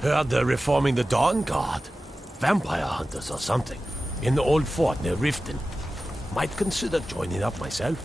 Heard they're reforming the Dawn Guard. Vampire hunters or something. In the old fort near Riften. Might consider joining up myself.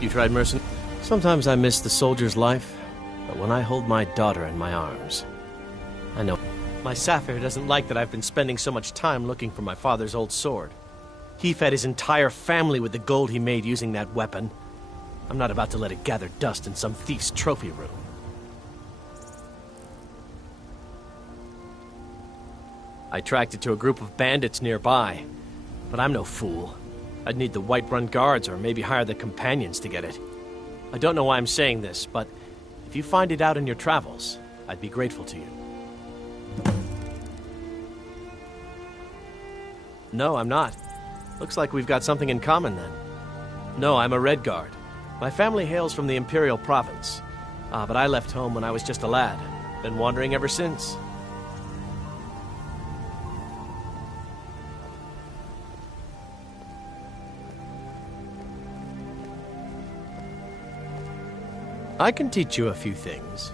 You tried mercenary? Sometimes I miss the soldier's life, but when I hold my daughter in my arms, I know. My Sapphire doesn't like that I've been spending so much time looking for my father's old sword. He fed his entire family with the gold he made using that weapon. I'm not about to let it gather dust in some thief's trophy room. I tracked it to a group of bandits nearby, but I'm no fool. I'd need the Whiterun guards or maybe hire the companions to get it. I don't know why I'm saying this, but if you find it out in your travels, I'd be grateful to you. No, I'm not. Looks like we've got something in common then. No, I'm a Red Guard. My family hails from the Imperial Province. But I left home when I was just a lad. Been wandering ever since. I can teach you a few things.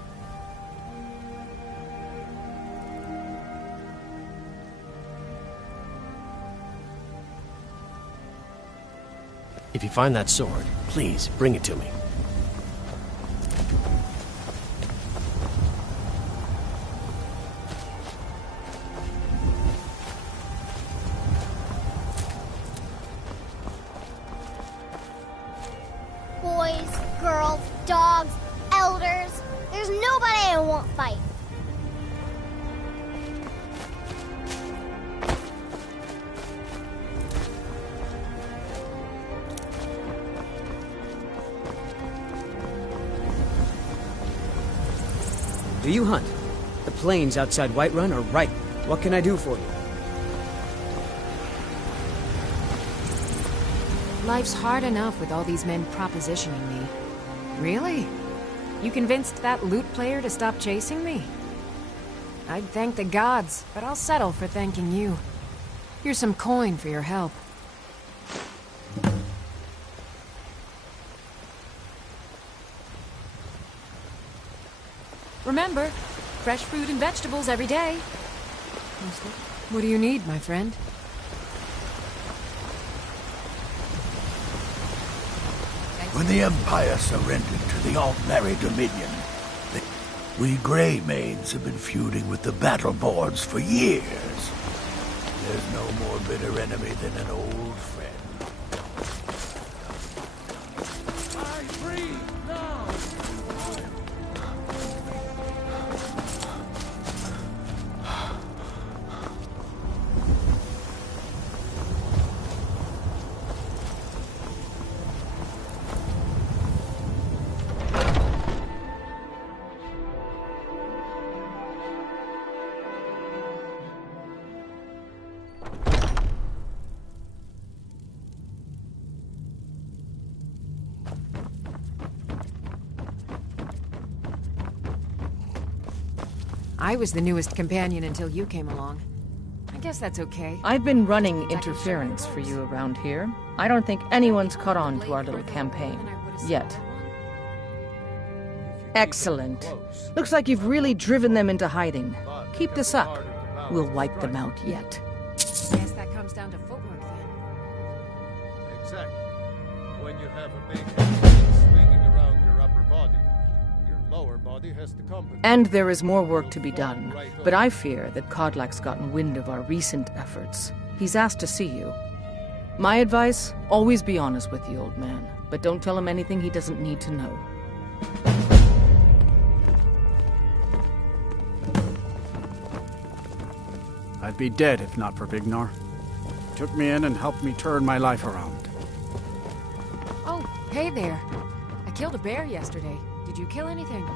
If you find that sword, please bring it to me. Boys, girls, dogs, elders. There's nobody I won't fight. Do you hunt? The plains outside Whiterun are ripe. What can I do for you? Life's hard enough with all these men propositioning me. Really? You convinced that lute player to stop chasing me? I'd thank the gods, but I'll settle for thanking you. Here's some coin for your help. Remember, fresh fruit and vegetables every day. What do you need, my friend? When the Empire surrendered to the Altmerry Dominion, we Greymaids have been feuding with the battle boards for years. There's no more bitter enemy than an old friend. I was the newest companion until you came along. I guess that's okay. I've been running interference for you around here. I don't think anyone's caught on to our little campaign. Yet. Excellent. Looks like you've really driven them into hiding. Keep this up. We'll wipe them out yet. Guess that comes down to footwork then. Exactly. When you have a big head swinging around your upper body, your lower body has to compensate. And there is more work to be done, but I fear that Kodlak's gotten wind of our recent efforts. He's asked to see you. My advice, always be honest with the old man, but don't tell him anything he doesn't need to know. I'd be dead if not for Vignar. Took me in and helped me turn my life around. Oh, hey there. I killed a bear yesterday. Did you kill anything?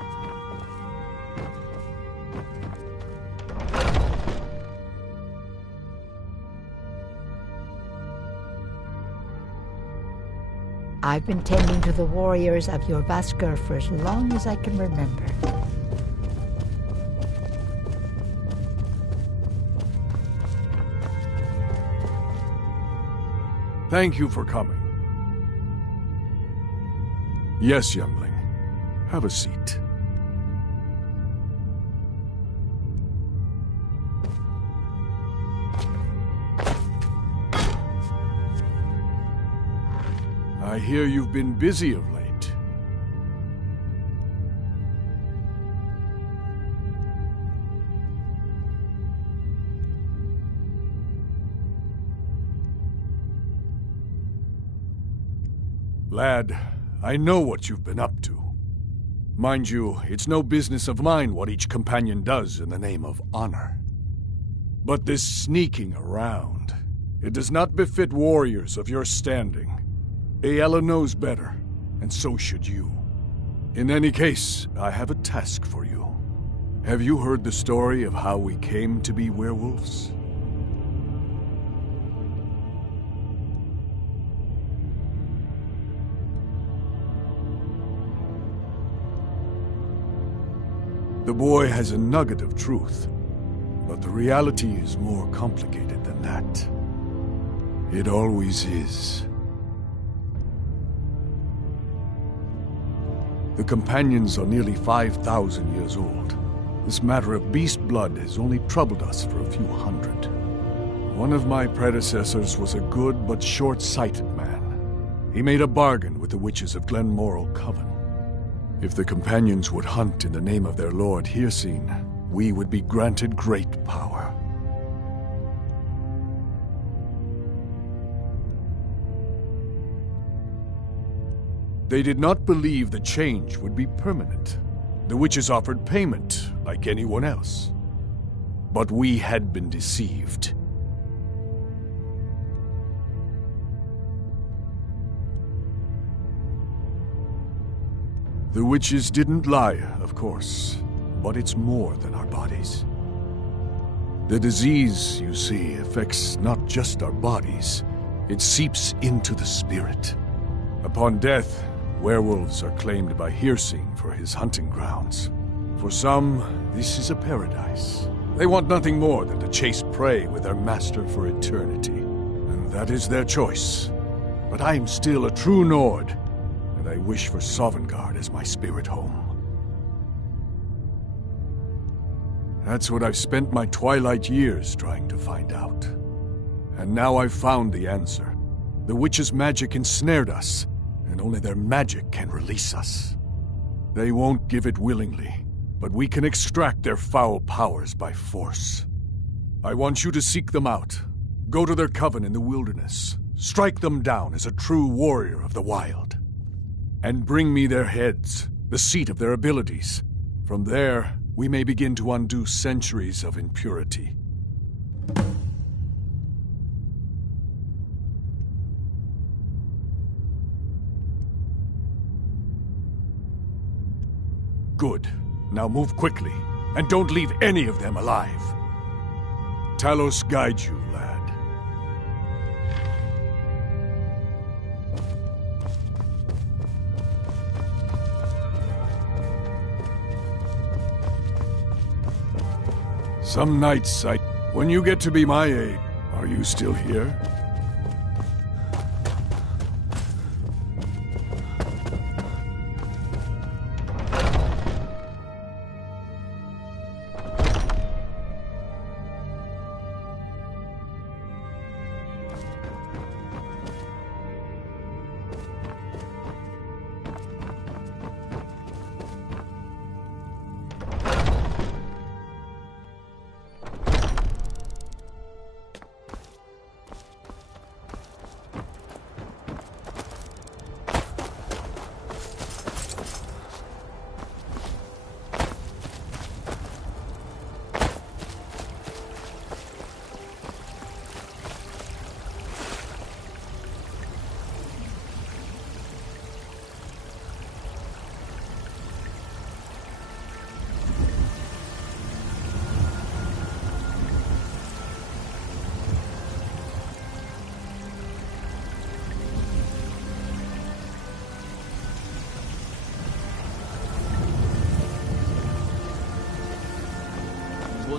I've been tending to the warriors of your Vaskr for as long as I can remember. Thank you for coming. Yes, youngling. Have a seat. I hear you've been busy of late. Lad, I know what you've been up to. Mind you, it's no business of mine what each companion does in the name of honor. But this sneaking around, it does not befit warriors of your standing. Aella knows better, and so should you. In any case, I have a task for you. Have you heard the story of how we came to be werewolves? The boy has a nugget of truth, but the reality is more complicated than that. It always is. The companions are nearly 5,000 years old. This matter of beast blood has only troubled us for a few hundred. One of my predecessors was a good but short-sighted man. He made a bargain with the witches of Glenmoral Coven. If the companions would hunt in the name of their lord Hircine, we would be granted great power. They did not believe the change would be permanent. The witches offered payment, like anyone else. But we had been deceived. The witches didn't lie, of course, but it's more than our bodies. The disease, you see, affects not just our bodies, it seeps into the spirit. Upon death, werewolves are claimed by Hircine for his hunting grounds. For some, this is a paradise. They want nothing more than to chase prey with their master for eternity. And that is their choice. But I am still a true Nord, and I wish for Sovngarde as my spirit home. That's what I've spent my twilight years trying to find out. And now I've found the answer. The witches' magic ensnared us, and only their magic can release us. They won't give it willingly, but we can extract their foul powers by force. I want you to seek them out. Go to their coven in the wilderness. Strike them down as a true warrior of the wild. And bring me their heads, the seat of their abilities. From there, we may begin to undo centuries of impurity. Good. Now move quickly, and don't leave any of them alive. Talos guide you, lad. Some nights when you get to be my age, are you still here?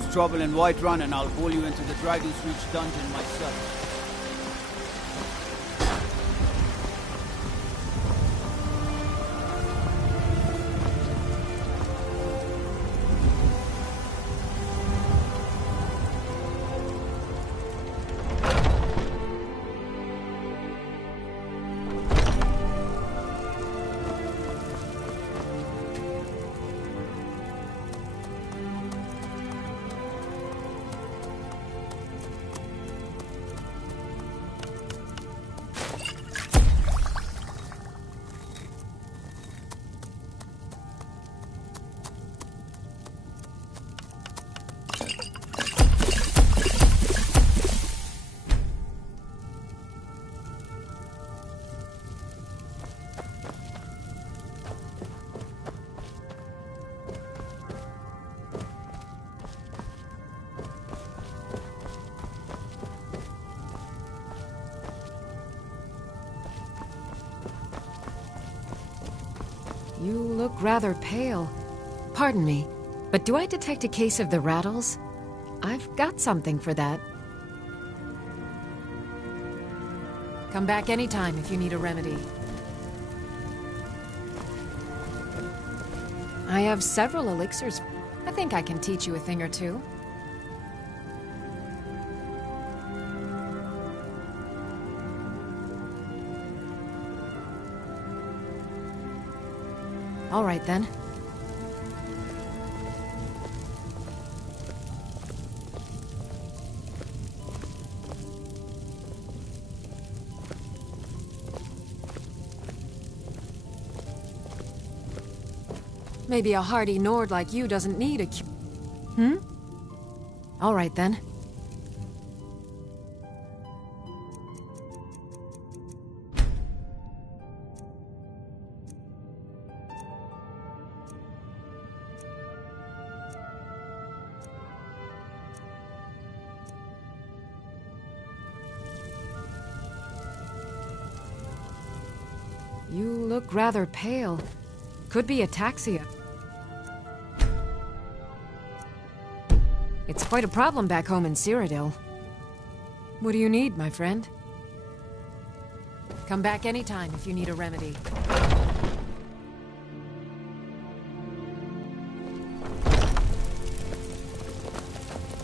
Cause trouble in Whiterun and I'll pull you into the Dragon's Reach dungeon myself. You look rather pale. Pardon me, but do I detect a case of the rattles? I've got something for that. Come back anytime if you need a remedy. I have several elixirs. I think I can teach you a thing or two. All right, then. Maybe a hardy Nord like you doesn't need a cure. Hmm? All right, then. You look rather pale. Could be ataxia. It's quite a problem back home in Cyrodiil. What do you need, my friend? Come back anytime if you need a remedy.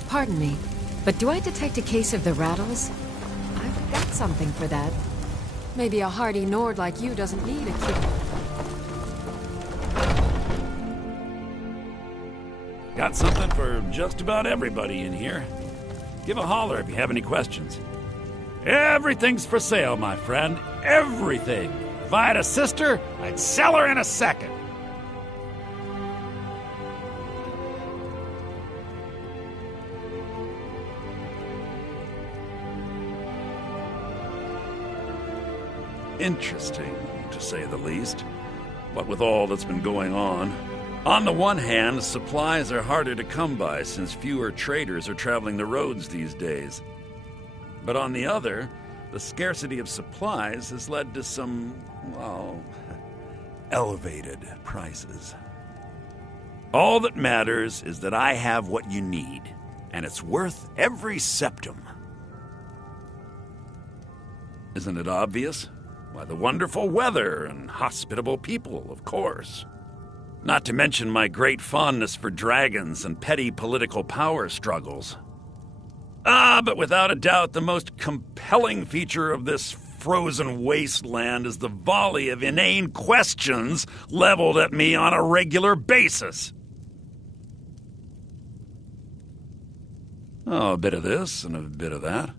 Pardon me, but do I detect a case of the rattles? I've got something for that. Maybe a hardy Nord like you doesn't need a cure. Got something for just about everybody in here. Give a holler if you have any questions. Everything's for sale, my friend. Everything. If I had a sister, I'd sell her in a second. Interesting, to say the least. What with all that's been going on. On the one hand, supplies are harder to come by since fewer traders are traveling the roads these days. But on the other, the scarcity of supplies has led to some, well, elevated prices. All that matters is that I have what you need, and it's worth every septum. Isn't it obvious? Why, the wonderful weather and hospitable people, of course. Not to mention my great fondness for dragons and petty political power struggles. But without a doubt, the most compelling feature of this frozen wasteland is the volley of inane questions leveled at me on a regular basis. Oh, a bit of this and a bit of that.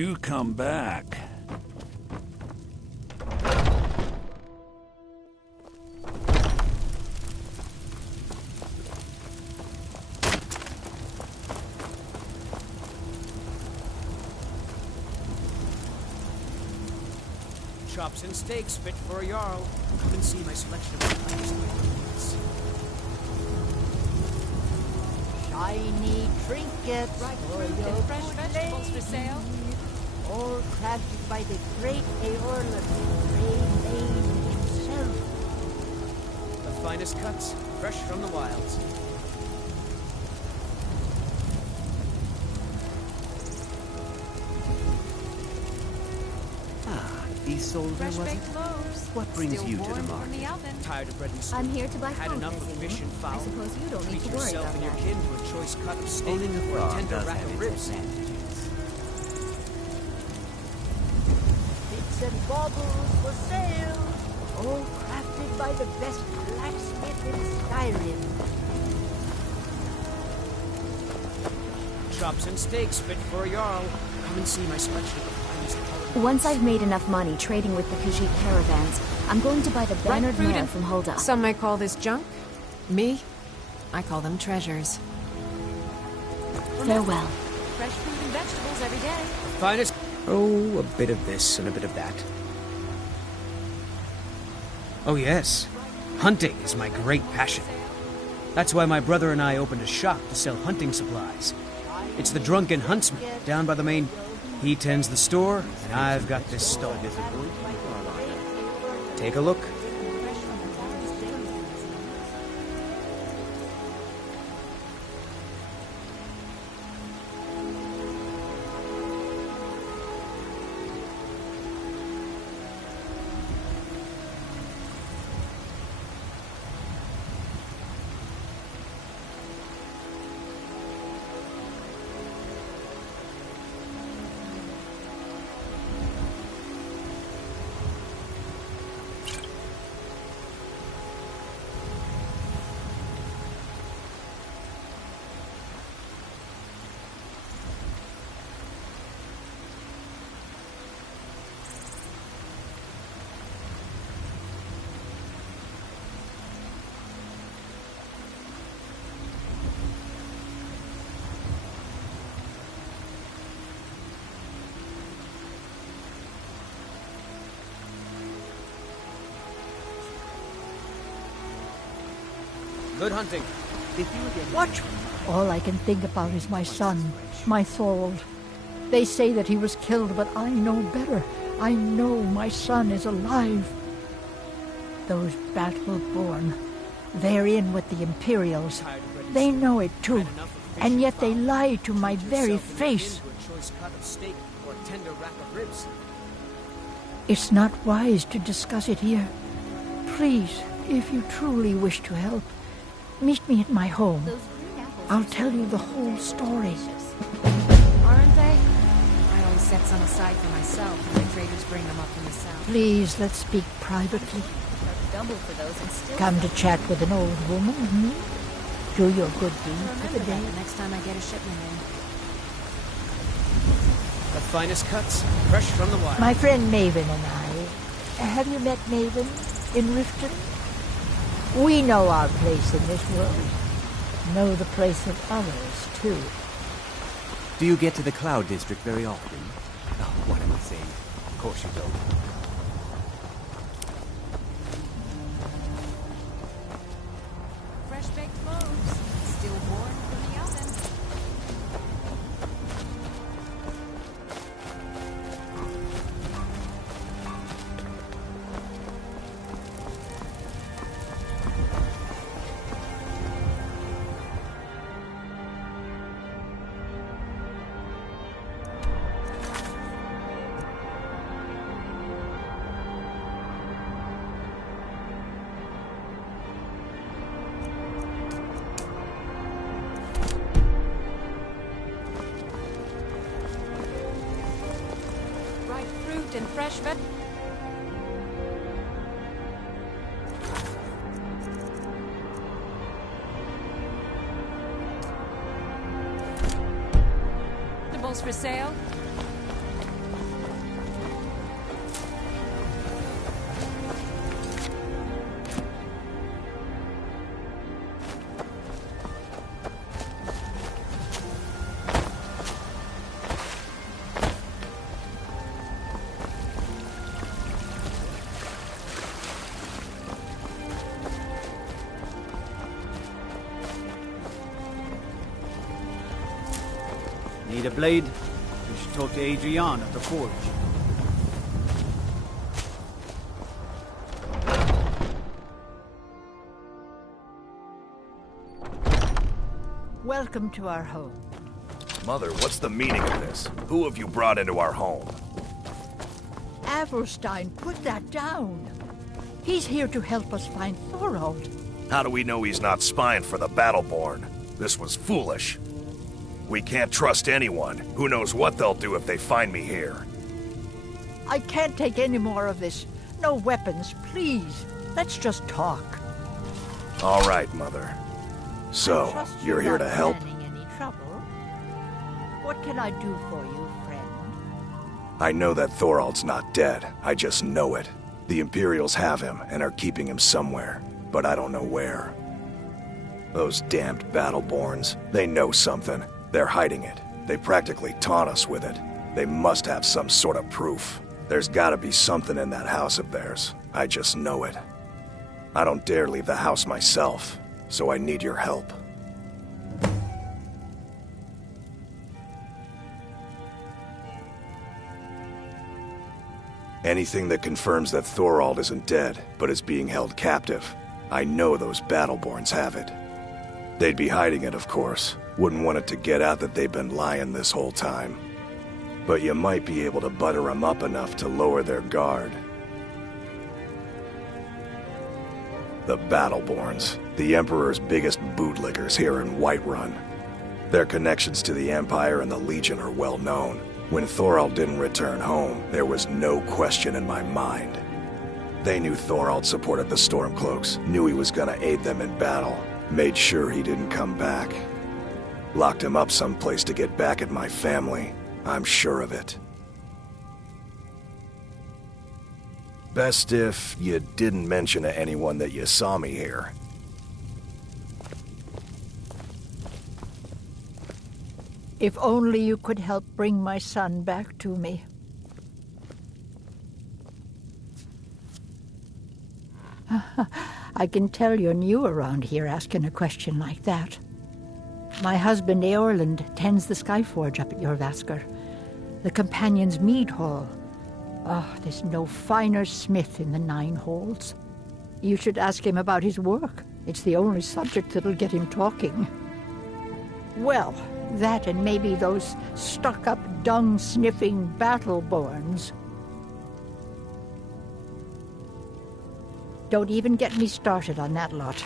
do come back. Chops and steaks fit for a Jarl. Come and see my selection of the finest weapons. Shiny trinkets for your fresh good vegetables for lady. sale. All crafted by the great Aorlan, Grey Mane himself. The finest cuts, fresh from the wilds. Isolde, Fresh was it? baked loaves. What brings Still you to warm the from market? the oven. Tired of bread and soup. I'm here to buy Had food, enough of Missy. fish and fowl. I suppose you don't need Treat to worry yourself about and your that. kin to a choice cut of steak Owning a or a farm tender does rack have of its ribs. advantages. Bits and baubles for sale. All crafted by the best blacksmith in Skyrim. Chops and steaks fit for a Jarl. Come and see my selection of the finest elements. Once I've made enough money trading with the Khajiit caravans, I'm going to buy the bannered fruit mare and- from Hulda. Some may call this junk. Me, I call them treasures. Farewell. Fresh fruit and vegetables every day. Finest. Oh, a bit of this and a bit of that. Oh, yes. Hunting is my great passion. That's why my brother and I opened a shop to sell hunting supplies. It's the Drunken Huntsman down by the main. He tends the store, and I've got this stall. Take a look. Good hunting. What? All I can think about is my son, my Thorold. They say that he was killed, but I know better. I know my son is alive. Those battle-born, they're in with the Imperials. They know it too, and yet they lie to my very face. It's not wise to discuss it here. Please, if you truly wish to help, meet me at my home. I'll tell you the whole story. Aren't they? I always set some aside for myself when the traders bring them up from the south. Please, let's speak privately. Double for those and still Come to chat with an old woman, Do your good deed I'll for remember the that day. the next time I get a shipment in. The finest cuts, fresh from the wild. My friend Maven and I. Have you met Maven in Riften? We know our place in this world. Know the place of others, too. Do you get to the Cloud District very often? Oh, what am I saying? Of course you don't. Fresh baked loaves, still warm from the oven. Ripe fruit and fresh veg. Vegetables for sale. Need a blade? We should talk to Adrian at the forge. Welcome to our home. Mother, what's the meaning of this? Who have you brought into our home? Avrelstein, put that down. He's here to help us find Thorald. How do we know he's not spying for the Battleborn? This was foolish. We can't trust anyone. Who knows what they'll do if they find me here? I can't take any more of this. No weapons, please. Let's just talk. All right, Mother. So, you're here to help? Any trouble? What can I do for you, friend? I know that Thorald's not dead. I just know it. The Imperials have him and are keeping him somewhere, but I don't know where. Those damned Battleborns, they know something. They're hiding it. They practically taunt us with it. They must have some sort of proof. There's gotta be something in that house of theirs. I just know it. I don't dare leave the house myself, so I need your help. Anything that confirms that Thorald isn't dead, but is being held captive. I know those Battleborns have it. They'd be hiding it, of course. Wouldn't want it to get out that they've been lying this whole time. But you might be able to butter them up enough to lower their guard. The Battleborns, the Emperor's biggest bootlickers here in Whiterun. Their connections to the Empire and the Legion are well known. When Thorald didn't return home, there was no question in my mind. They knew Thorald supported the Stormcloaks, knew he was gonna aid them in battle, made sure he didn't come back. Locked him up someplace to get back at my family. I'm sure of it. Best if you didn't mention to anyone that you saw me here. If only you could help bring my son back to me. I can tell you're new around here asking a question like that. My husband Eorland tends the Skyforge up at Jorvaskr, the Companion's Mead Hall. Oh, there's no finer smith in the Nine Halls. You should ask him about his work. It's the only subject that'll get him talking. Well, that and maybe those stuck-up, dung-sniffing Battleborns. Don't even get me started on that lot.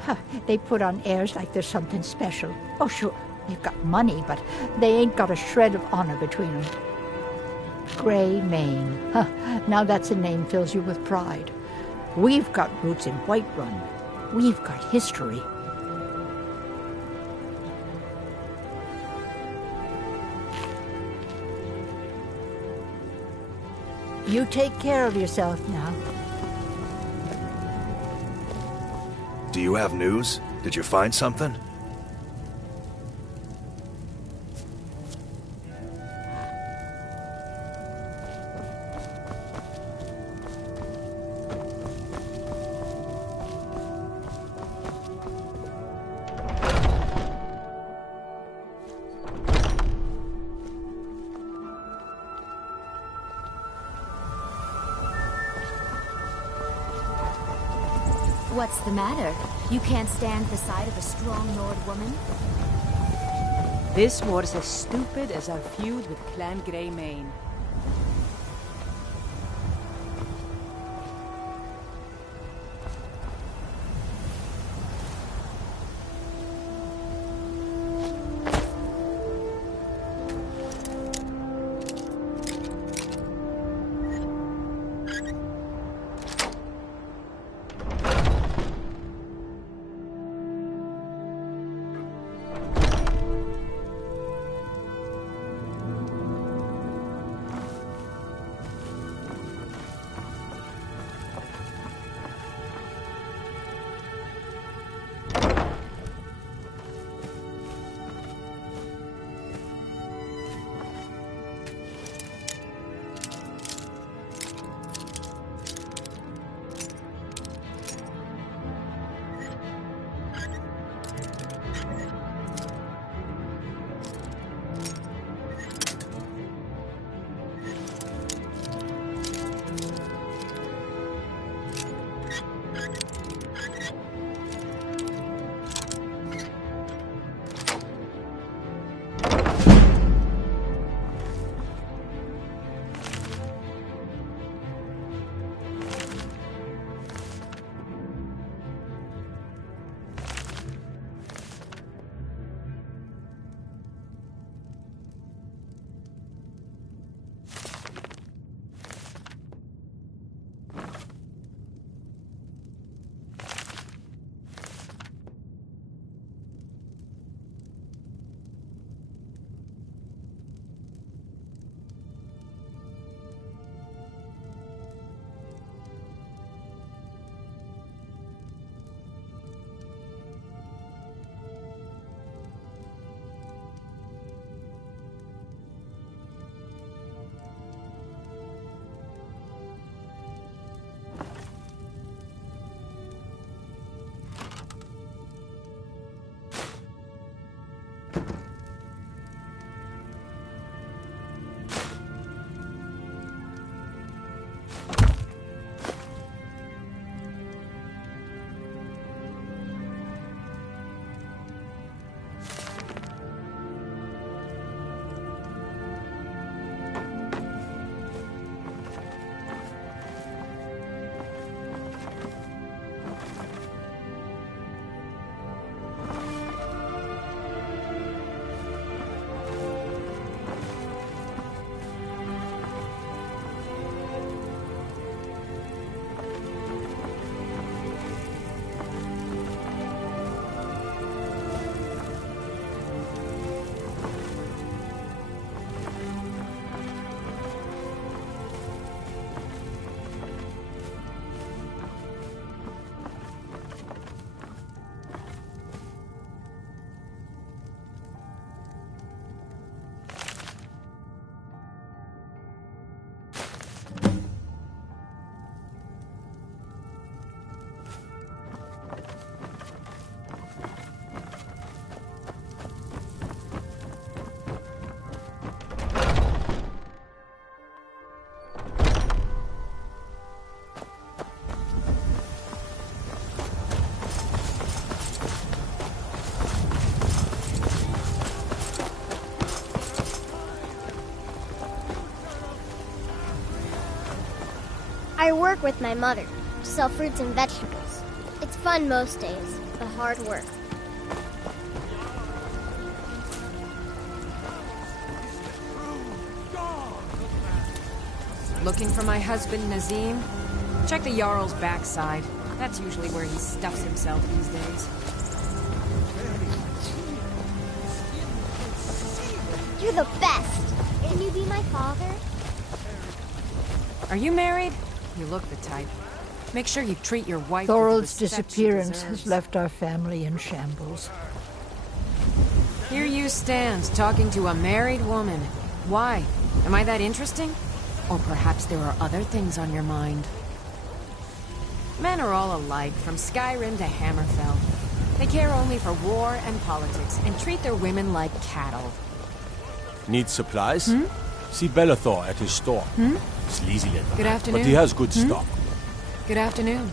Huh, they put on airs like there's something special. Oh, sure, they've got money, but they ain't got a shred of honor between them. Grey Mane. Huh, now that's a name fills you with pride. We've got roots in Whiterun. We've got history. You take care of yourself now. Do you have news? Did you find something? What's the matter? You can't stand the sight of a strong Nord woman? This war's as stupid as our feud with Clan Grey Mane. I work with my mother to sell fruits and vegetables. It's fun most days, but hard work. Looking for my husband, Nazim? Check the Jarl's backside. That's usually where he stuffs himself these days. You're the best. Can you be my father? Are you married? You look the type. Make sure you treat your wife with the Thorald's respect she disappearance deserves. has left our family in shambles. Here you stand, talking to a married woman. Why? Am I that interesting? Or perhaps there are other things on your mind. Men are all alike, from Skyrim to Hammerfell. They care only for war and politics, and treat their women like cattle. Need supplies? See Bellathor at his store. Sleazy little Good man, afternoon. but he has good stock. Good afternoon.